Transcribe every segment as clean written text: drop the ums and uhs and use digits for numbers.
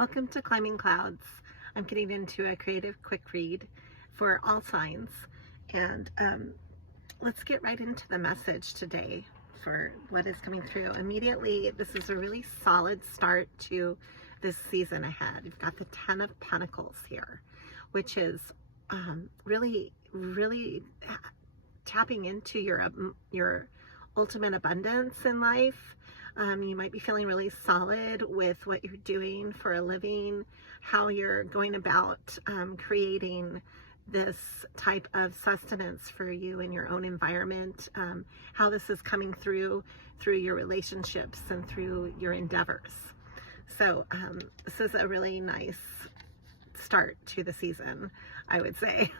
Welcome to Climbing Clouds. I'm getting into a creative quick read for all signs, and let's get right into the message today for what is coming through. Immediately, this is a really solid start to this season ahead. You've got the Ten of Pentacles here, which is really tapping into your ultimate abundance in life. You might be feeling really solid with what you're doing for a living, how you're going about creating this type of sustenance for you in your own environment, how this is coming through your relationships and through your endeavors. So this is a really nice start to the season, I would say.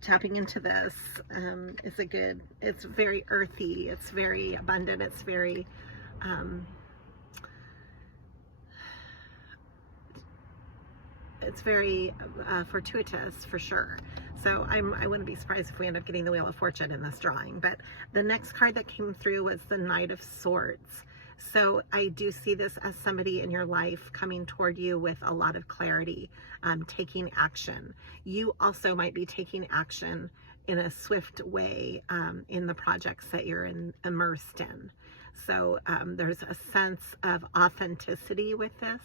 Tapping into this is it's very earthy, it's very abundant, it's very fortuitous for sure. So I wouldn't be surprised if we end up getting the Wheel of Fortune in this drawing. But the next card that came through was the Knight of Swords. So I do see this as somebody in your life coming toward you with a lot of clarity, taking action. You also might be taking action in a swift way in the projects that you're immersed in. So there's a sense of authenticity with this,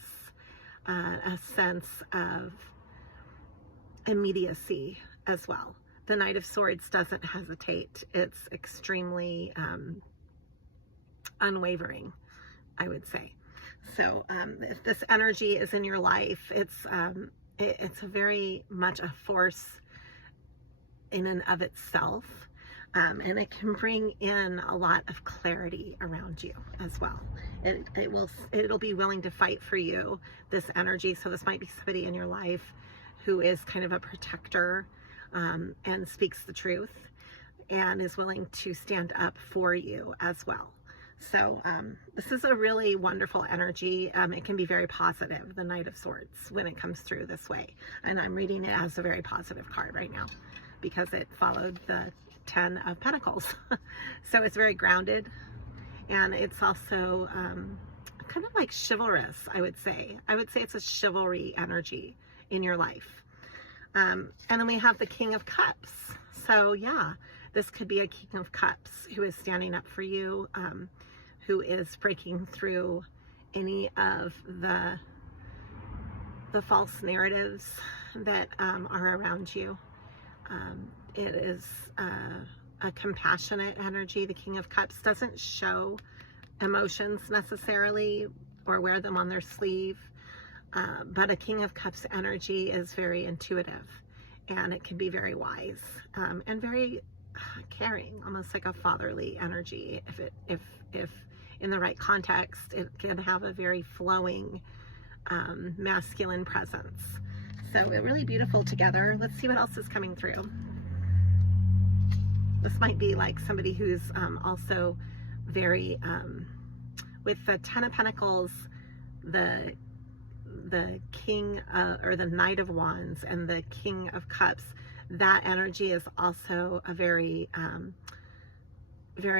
a sense of immediacy as well. The Knight of Swords doesn't hesitate. It's extremely unwavering, I would say. So if this energy is in your life, it's a very much a force in and of itself, and it can bring in a lot of clarity around you as well. It'll be willing to fight for you, this energy. So this might be somebody in your life who is kind of a protector and speaks the truth and is willing to stand up for you as well. So this is a really wonderful energy. It can be very positive, the Knight of Swords, when it comes through this way. And I'm reading it as a very positive card right now because it followed the Ten of Pentacles. So it's very grounded, and it's also kind of like chivalrous, I would say. I would say it's a chivalry energy in your life. And then we have the King of Cups. So yeah, this could be a King of Cups who is standing up for you, who is breaking through any of the false narratives that are around you. It is a compassionate energy. The King of Cups doesn't show emotions necessarily or wear them on their sleeve, but a King of Cups energy is very intuitive, and it can be very wise and very caring, almost like a fatherly energy. If in the right context, it can have a very flowing masculine presence. So it's really beautiful together. Let's see what else is coming through. This might be like somebody who's also very, with the Ten of Pentacles, the King or the Knight of Wands and the King of Cups, that energy is also a very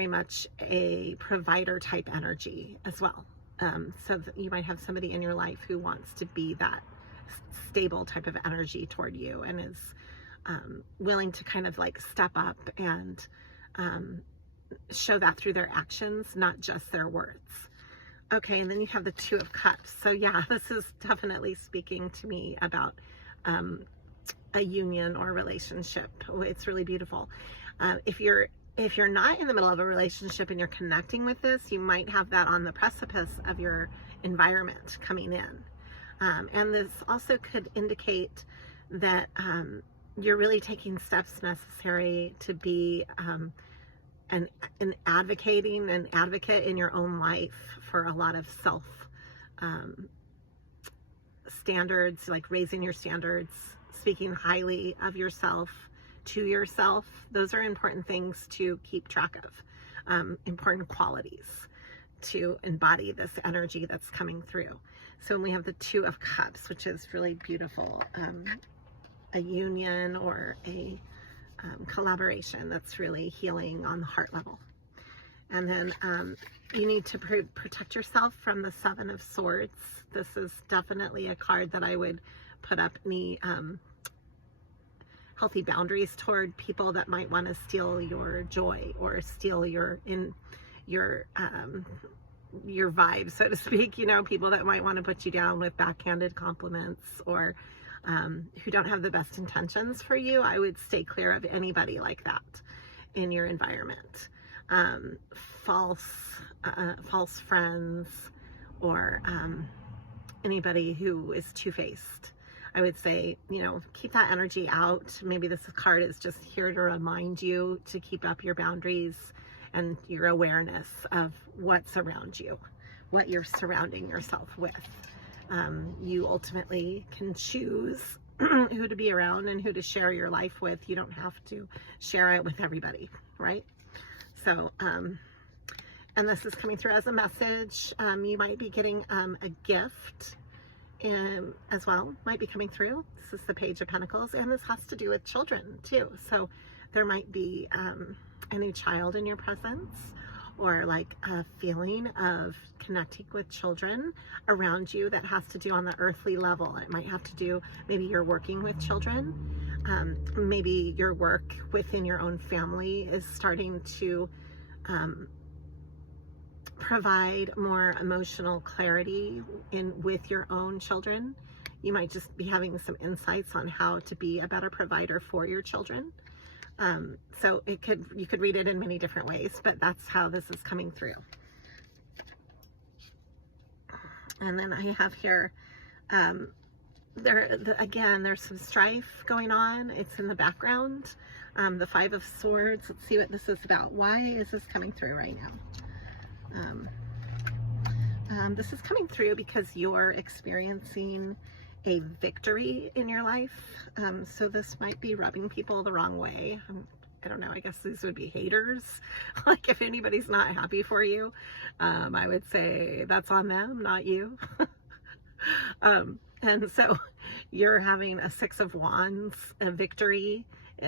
much a provider type energy as well. So that you might have somebody in your life who wants to be that stable type of energy toward you and is willing to kind of like step up and show that through their actions, not just their words. Okay, and then you have the Two of Cups. So yeah, this is definitely speaking to me about a union or relationship. It's really beautiful. If you're not in the middle of a relationship and you're connecting with this, you might have that on the precipice of your environment coming in. And this also could indicate that you're really taking steps necessary to be an advocate in your own life for a lot of self standards, like raising your standards, speaking highly of yourself to yourself. Those are important things to keep track of, important qualities to embody this energy that's coming through. So when we have the Two of Cups, which is really beautiful, a union or a collaboration that's really healing on the heart level. And then you need to protect yourself from the Seven of Swords. This is definitely a card that I would put up any healthy boundaries toward people that might want to steal your joy or steal your vibe, so to speak. You know, people that might want to put you down with backhanded compliments, or who don't have the best intentions for you. I would stay clear of anybody like that in your environment. False friends, or anybody who is two-faced. I would say, you know, keep that energy out. Maybe this card is just here to remind you to keep up your boundaries and your awareness of what's around you, what you're surrounding yourself with. You ultimately can choose who to be around and who to share your life with. You don't have to share it with everybody, right? So, and this is coming through as a message. You might be getting a gift as well, might be coming through. This is the Page of Pentacles, and this has to do with children too. So there might be a new child in your presence, or like a feeling of connecting with children around you that has to do on the earthly level. It might have to do, maybe you're working with children. Maybe your work within your own family is starting to provide more emotional clarity with your own children. You might just be having some insights on how to be a better provider for your children. So you could read it in many different ways, but that's how this is coming through. And then I have here, again, there's some strife going on. It's in the background. The Five of Swords. Let's see what this is about. Why is this coming through right now? This is coming through because you're experiencing a victory in your life. So this might be rubbing people the wrong way. I don't know, I guess these would be haters. Like if anybody's not happy for you, I would say that's on them, not you. And so you're having a Six of Wands, a victory.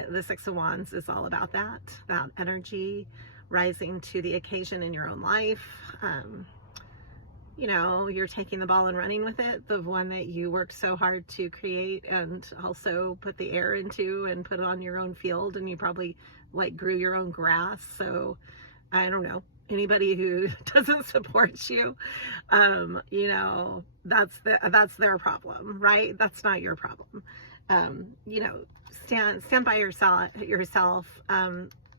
The Six of Wands is all about that energy, rising to the occasion in your own life. You know, you're taking the ball and running with it, the one that you worked so hard to create and also put the air into and put it on your own field, and you probably like grew your own grass. So I don't know, anybody who doesn't support you, you know, that's their problem, right? That's not your problem. You know, stand by yourself,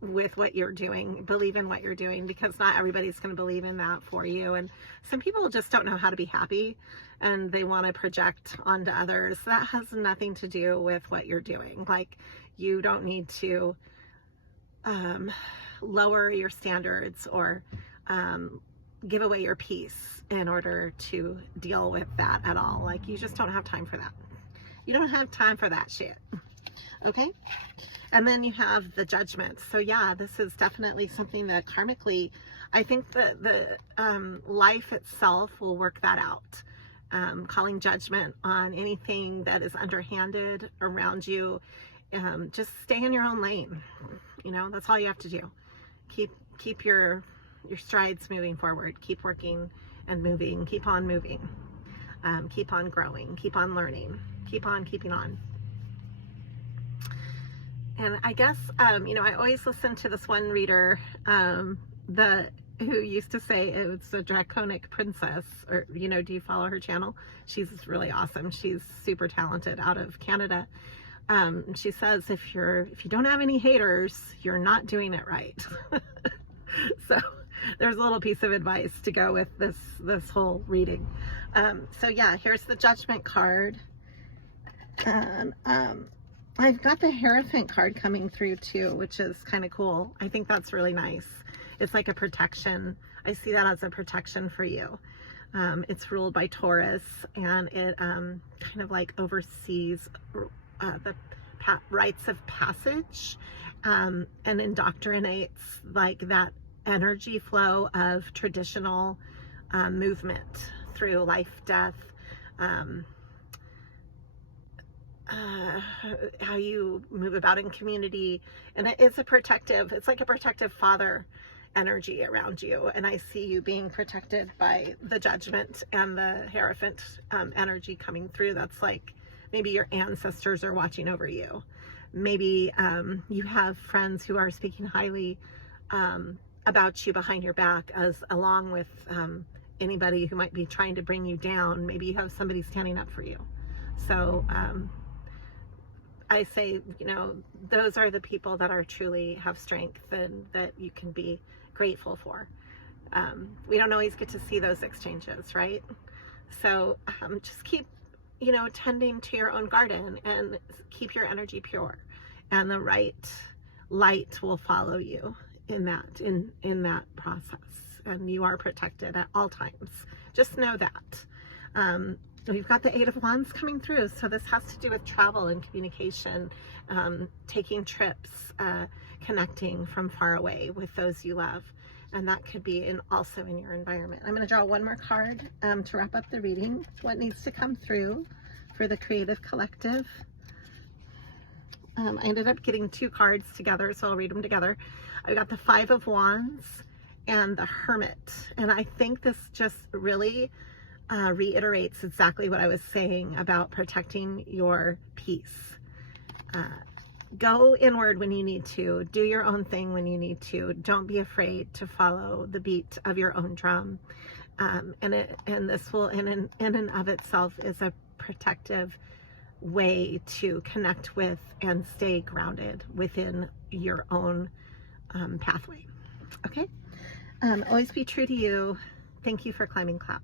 with what you're doing, believe in what you're doing, because not everybody's going to believe in that for you. And some people just don't know how to be happy, and they want to project onto others. That has nothing to do with what you're doing. Like, you don't need to lower your standards or give away your peace in order to deal with that at all. Like, you just don't have time for that. You don't have time for that shit. Okay? And then you have the Judgment. So yeah, this is definitely something that karmically, I think that the life itself will work that out. Calling judgment on anything that is underhanded around you. Just stay in your own lane. You know, that's all you have to do. Keep your strides moving forward. Keep working and moving. Keep on moving. Keep on growing. Keep on learning. Keep on keeping on. And I guess, you know, I always listen to this one reader, who used to say it was a draconic princess, or, you know, do you follow her channel? She's really awesome. She's super talented, out of Canada. She says, if you don't have any haters, you're not doing it right. So there's a little piece of advice to go with this whole reading. So yeah, here's the Judgment card. And, I've got the Hierophant card coming through too, which is kind of cool. I think that's really nice. It's like a protection. I see that as a protection for you. It's ruled by Taurus, and it kind of like oversees the rites of passage, and indoctrinates like that energy flow of traditional movement through life, death, how you move about in community. And it's like a protective father, energy around you, and I see you being protected by the Judgment and the Hierophant energy coming through. That's like maybe your ancestors are watching over you. Maybe you have friends who are speaking highly about you behind your back, as along with anybody who might be trying to bring you down. Maybe you have somebody standing up for you. So I say, you know, those are the people that are truly have strength and that you can be grateful for. We don't always get to see those exchanges, right? So just keep, you know, tending to your own garden and keep your energy pure, and the right light will follow you in that process, and you are protected at all times. Just know that. We've got the Eight of Wands coming through, so this has to do with travel and communication, taking trips, connecting from far away with those you love, and that could be also in your environment. I'm going to draw one more card to wrap up the reading. What needs to come through for the Creative Collective? I ended up getting two cards together, so I'll read them together. I got the Five of Wands and the Hermit, and I think this just really reiterates exactly what I was saying about protecting your peace. Go inward when you need to. Do your own thing when you need to. Don't be afraid to follow the beat of your own drum. And this will, in and of itself, is a protective way to connect with and stay grounded within your own pathway. Okay? Always be true to you. Thank you for climbing cloud.